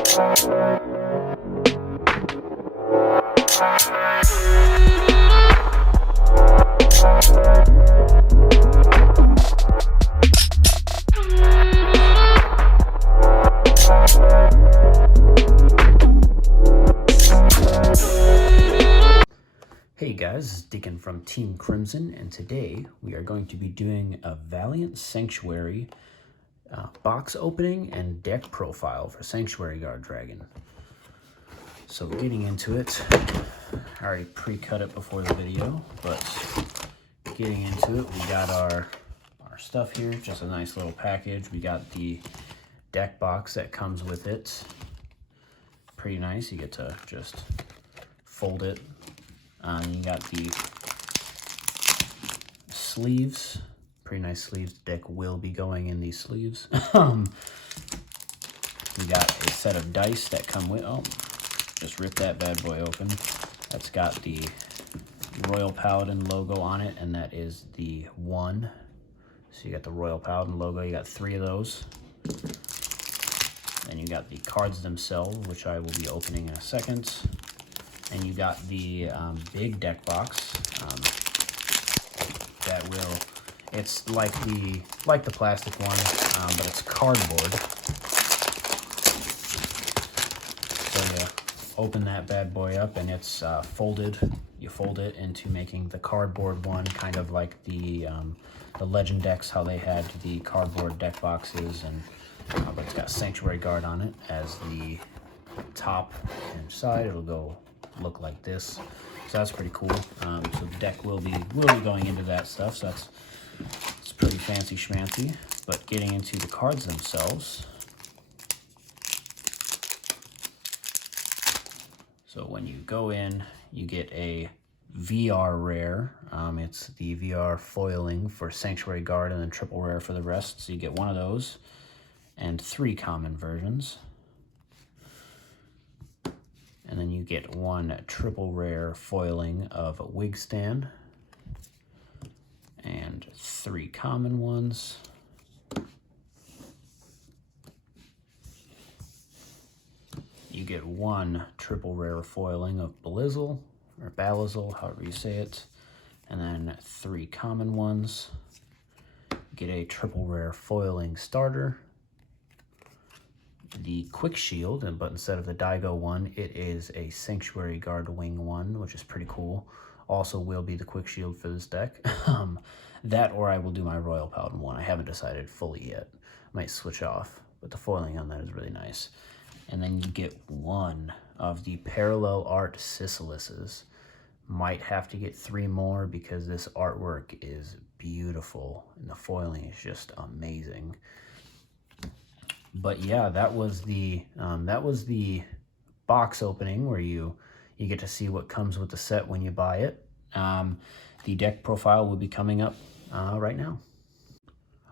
Hey guys, this is Dekin from Team Crimson, and today we are going to be doing a Valiant Sanctuary box opening and deck profile for Sanctuary Guard Dragon. So getting into it, I already pre-cut it before the video, but getting into it, we got our stuff here, just a nice little package. We got the deck box that comes with it. Pretty nice, you get to just fold it. You got the sleeves, pretty nice sleeves. The deck will be going in these sleeves. We got a set of dice that come with, just rip that bad boy open. That's got the Royal Paladin logo on it, and that is the 1. So you got the Royal Paladin logo, you got 3 of those. And you got the cards themselves, which I will be opening in a second. And you got the big deck box that will, it's like the plastic one, but it's cardboard. So you open that bad boy up and it's folded. You fold it into making the cardboard one, kind of like the Legend decks, how they had the cardboard deck boxes, and but it's got Sanctuary Guard on it as the top and side. It'll look like this, so that's pretty cool. So the deck will be going into that stuff, so it's pretty fancy schmancy. But getting into the cards themselves, so when you go in, you get a VR rare. It's the VR foiling for Sanctuary Guard, and then triple rare for the rest, so you get one of those and 3 common versions. And then you get 1 triple rare foiling of a wig stand and 3 common ones. You get 1 triple rare foiling of Belizzle, or Balizzle, however you say it, and then 3 common ones. You get a triple rare foiling starter, the Quick Shield, but instead of the Daigo one, it is a Sanctuary Guard Wing one, which is pretty cool. Also will be the Quick Shield for this deck. That, or I will do my Royal Paladin one. I haven't decided fully yet. Might switch off, but the foiling on that is really nice. And then you get 1 of the Parallel Art Sicilises. Might have to get 3 more because this artwork is beautiful and the foiling is just amazing. But yeah, that was the box opening where you get to see what comes with the set when you buy it. The deck profile will be coming up right now.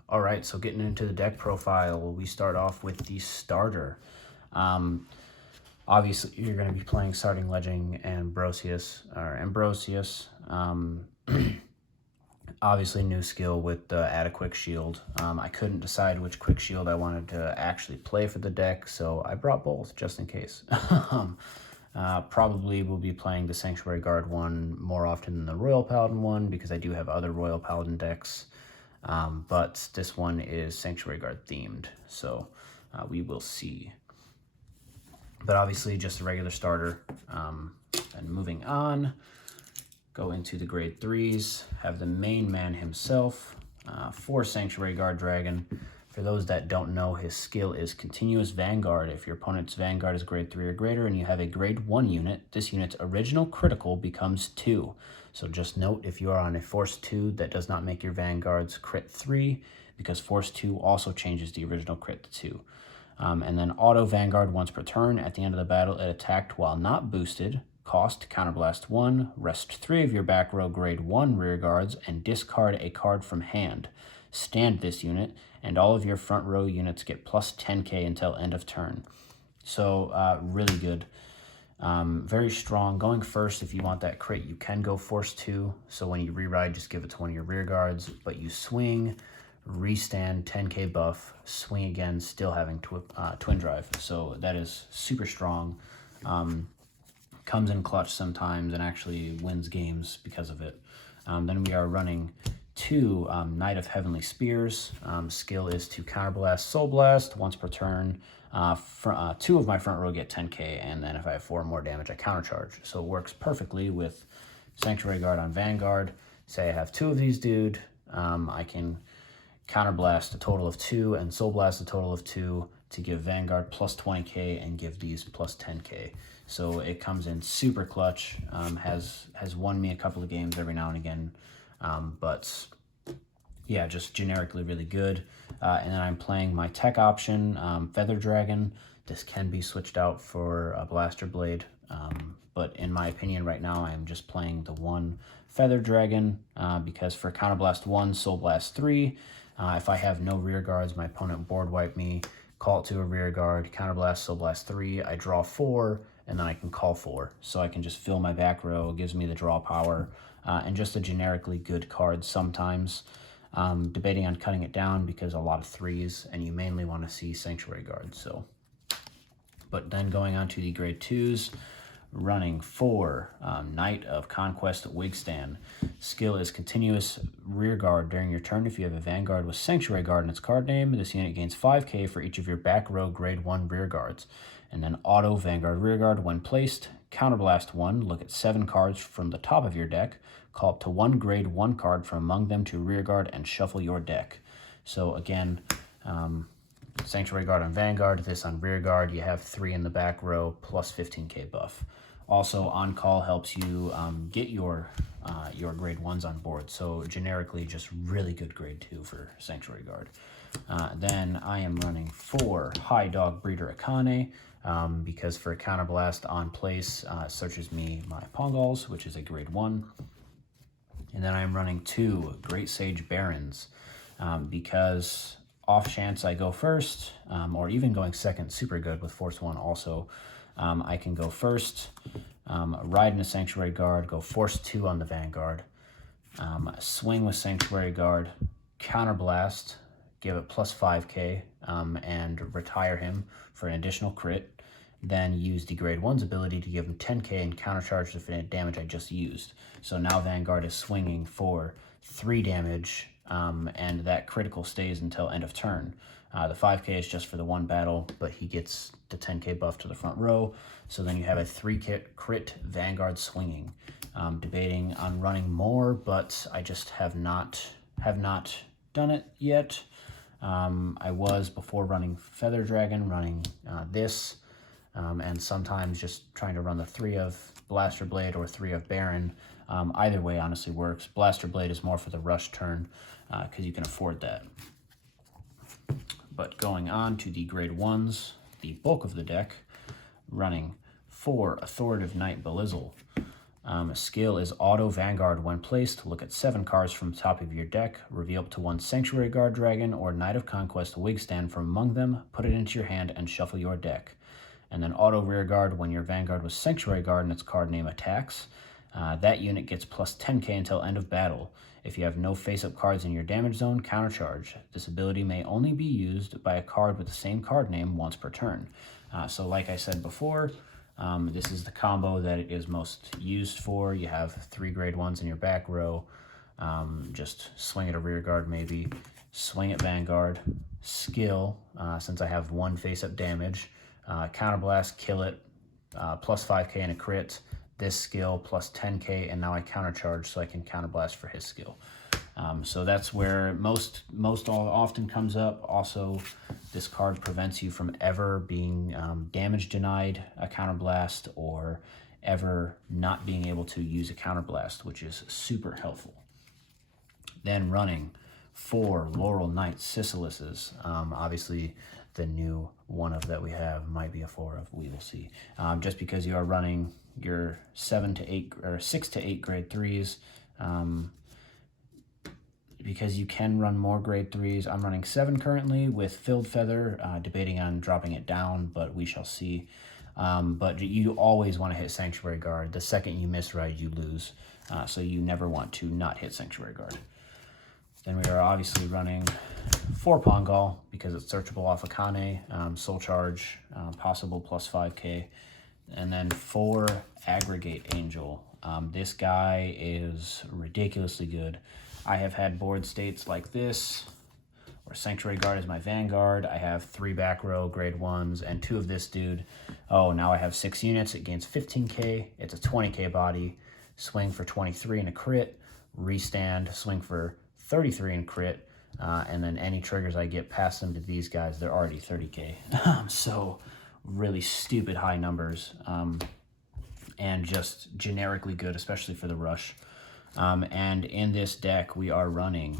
All right, so getting into the deck profile, we start off with the starter. Obviously, you're going to be playing Starting Legend and Ambrosius. Obviously, new skill with the add a Quick Shield. I couldn't decide which Quick Shield I wanted to actually play for the deck, so I brought both just in case. Probably will be playing the Sanctuary Guard one more often than the Royal Paladin one because I do have other Royal Paladin decks, but this one is Sanctuary Guard themed, so we will see. But obviously, just a regular starter. And moving on. Go into the grade 3s, have the main man himself, for Sanctuary Guard Dragon. For those that don't know, his skill is Continuous Vanguard. If your opponent's Vanguard is grade 3 or greater and you have a grade 1 unit, this unit's original critical becomes 2. So just note, if you are on a Force 2, that does not make your Vanguards crit 3, because Force 2 also changes the original crit to 2. And then Auto Vanguard once per turn. At the end of the battle, it attacked while not boosted. Cost, Counterblast 1, rest 3 of your back row grade 1 rear guards, and discard a card from hand. Stand this unit, and all of your front row units get plus 10k until end of turn. So, really good. Very strong. Going first, if you want that crit, you can go Force 2. So when you re-ride, just give it to one of your rear guards. But you swing, restand 10k buff, swing again, still having twin drive. So that is super strong. Comes in clutch sometimes and actually wins games because of it. Then we are running 2 Knight of Heavenly Spears. Skill is to counterblast, soul blast once per turn. 2 of my front row get 10k, and then if I have 4 more damage, I countercharge. So it works perfectly with Sanctuary Guard on Vanguard. Say I have 2 of these, dude. I can counterblast a total of 2 and soul blast a total of 2 to give Vanguard plus 20k and give these plus 10k. So it comes in super clutch. Has won me a couple of games every now and again, but yeah, just generically really good. And then I'm playing my tech option, Feather Dragon. This can be switched out for a Blaster Blade, but in my opinion right now I am just playing the 1 Feather Dragon because for Counterblast 1, Soul Blast 3, if I have no rear guards, my opponent board wipe me, call it to a rear guard, Counterblast, Soul Blast 3, I draw 4, and then I can call 4. So I can just fill my back row, gives me the draw power, and just a generically good card sometimes. Debating on cutting it down because a lot of 3s, and you mainly want to see Sanctuary Guard. So, but then going on to the grade 2s, running 4 Knight of Conquest Wigstand. Skill is continuous rear guard during your turn. If you have a Vanguard with Sanctuary Guard in its card name, this unit gains 5k for each of your back row grade 1 rear guards. And then auto Vanguard rear guard when placed. Counterblast 1, look at 7 cards from the top of your deck, call up to 1 grade 1 card from among them to rear guard and shuffle your deck. So again, Sanctuary Guard on Vanguard, this on rear guard, you have 3 in the back row plus 15k buff. Also, on call helps you get your grade 1s on board. So generically, just really good grade 2 for Sanctuary Guard. Then I am running 4 High Dog Breeder Akane because for Counterblast on place, searches me my Pongalls, which is a grade 1. And then I'm running 2 Great Sage Barons because off chance I go first, or even going second, super good with Force 1 also. I can go first, ride in a Sanctuary Guard, go Force 2 on the Vanguard, swing with Sanctuary Guard, Counterblast, give it plus 5k, and retire him for an additional crit. Then use the grade 1's ability to give him 10k and countercharge the damage I just used. So now Vanguard is swinging for 3 damage, and that critical stays until end of turn. The 5k is just for the 1 battle, but he gets the 10k buff to the front row. So then you have a 3 crit Vanguard swinging. Debating on running more, but I just have not done it yet. I was before running Feather Dragon, running this, and sometimes just trying to run the 3 of Blaster Blade or 3 of Baron. Either way honestly works. Blaster Blade is more for the rush turn because you can afford that. But going on to the grade 1s, the bulk of the deck, running 4 Authoritative Knight Belizzle. Skill is auto Vanguard when placed. Look at 7 cards from the top of your deck, reveal up to 1 Sanctuary Guard Dragon or Knight of Conquest Wigstand from among them, put it into your hand and shuffle your deck. And then auto rear guard when your Vanguard with Sanctuary Guard and its card name attacks. That unit gets plus 10k until end of battle. If you have no face-up cards in your damage zone, countercharge. This ability may only be used by a card with the same card name once per turn. So like I said before, this is the combo that it is most used for. You have 3 grade 1s in your back row. Just swing at a rear guard maybe. Swing at Vanguard. Skill, since I have 1 face-up damage. Counterblast, kill it, plus 5k and a crit. This skill plus 10k, and now I countercharge so I can counterblast for his skill. So that's where most often comes up. Also, this card prevents you from ever being damage denied a counterblast or ever not being able to use a counterblast, which is super helpful. Then running 4 Laurel Knight Sicilises. Obviously, the new one of that we have might be a 4 of, we will see. Just because you are running your 7 to 8 or 6 to 8 grade 3s, because you can run more grade 3s. I'm running 7 currently with Filled Feather, debating on dropping it down, but we shall see. But you always want to hit Sanctuary Guard. The second you misride, you lose. So you never want to not hit Sanctuary Guard. Then we are obviously running 4 Pongal because it's searchable off of Kane, Soul Charge, possible plus 5k. And then 4 Aggregate Angel. This guy is ridiculously good. I have had board states like this, where Sanctuary Guard is my Vanguard. I have 3 back row grade 1s and 2 of this dude. Oh, now I have 6 units. It gains 15k. It's a 20k body. Swing for 23 and a crit. Restand, swing for 33 and crit. And then any triggers I get past them to these guys, they're already 30k. So really stupid high numbers. And just generically good, especially for the rush. And in this deck, we are running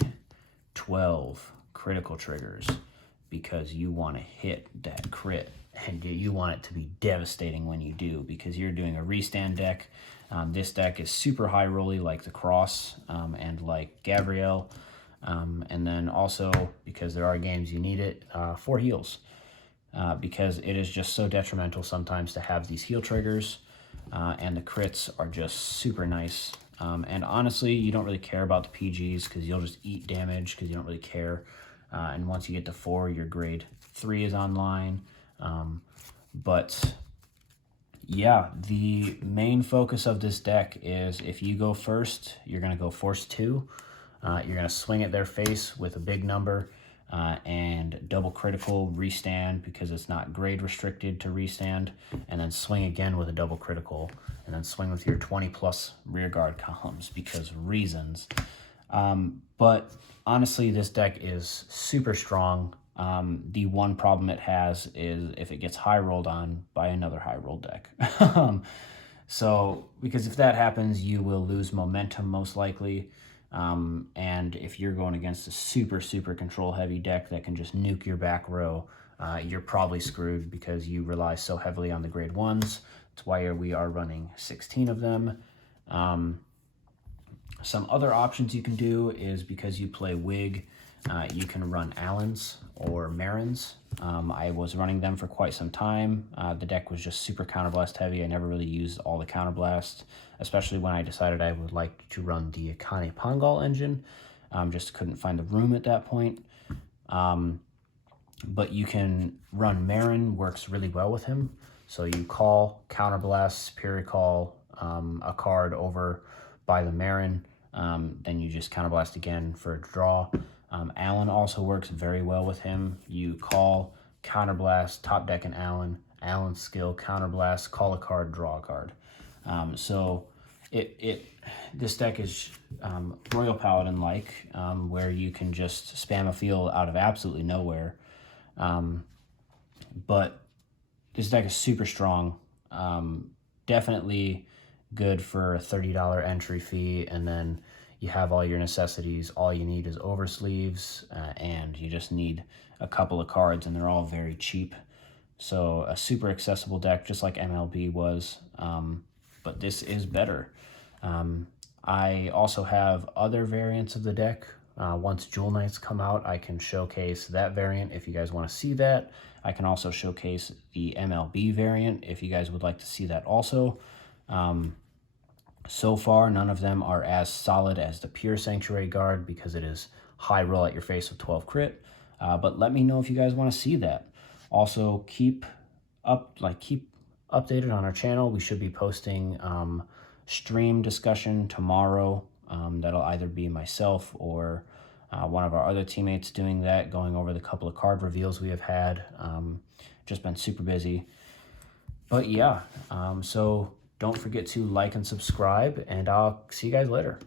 12 critical triggers because you want to hit that crit and you want it to be devastating when you do, because you're doing a restand deck. This deck is super high rolly like the Cross and like Gabrielle. And then also, because there are games you need it, 4 heals. Because it is just so detrimental sometimes to have these heal triggers. And the crits are just super nice. And honestly, you don't really care about the PGs because you'll just eat damage because you don't really care. And once you get to 4, your grade 3 is online. But yeah, the main focus of this deck is if you go first, you're going to go force 2. You're going to swing at their face with a big number and double critical restand because it's not grade restricted to restand, and then swing again with a double critical, and then swing with your 20 plus rear guard columns because reasons. But honestly, this deck is super strong. The one problem it has is if it gets high rolled on by another high roll deck. So, because if that happens, you will lose momentum most likely. And if you're going against a super control heavy deck that can just nuke your back row, you're probably screwed because you rely so heavily on the grade 1s. That's why we are running 16 of them. Some other options you can do is because you play Wig, you can run Allens or Marins. I was running them for quite some time. The deck was just super counterblast heavy. I never really used all the counterblast, especially when I decided I would like to run the Akane Pongal engine. Just couldn't find the room at that point. But you can run Marin, works really well with him. So you call, counterblast, Superior Call, a card over by the Marin. Then you just counterblast again for a draw. Allen also works very well with him. You call, counterblast, top deck and Allen's skill, counterblast, call a card, draw a card. So this deck is Royal Paladin like, where you can just spam a field out of absolutely nowhere. But this deck is super strong. Definitely good for a $30 entry fee, and then you have all your necessities. All you need is oversleeves, and you just need a couple of cards, and they're all very cheap. So a super accessible deck, just like MLB was, but this is better. I also have other variants of the deck. Once Jewel Knights come out, I can showcase that variant if you guys want to see that. I can also showcase the MLB variant if you guys would like to see that also. So far, none of them are as solid as the pure Sanctuary Guard because it is high roll at your face with 12 crit. But let me know if you guys want to see that. Also, keep updated on our channel. We should be posting stream discussion tomorrow. That'll either be myself or one of our other teammates doing that, going over the couple of card reveals we have had. Just been super busy. But yeah, so don't forget to like and subscribe, and I'll see you guys later.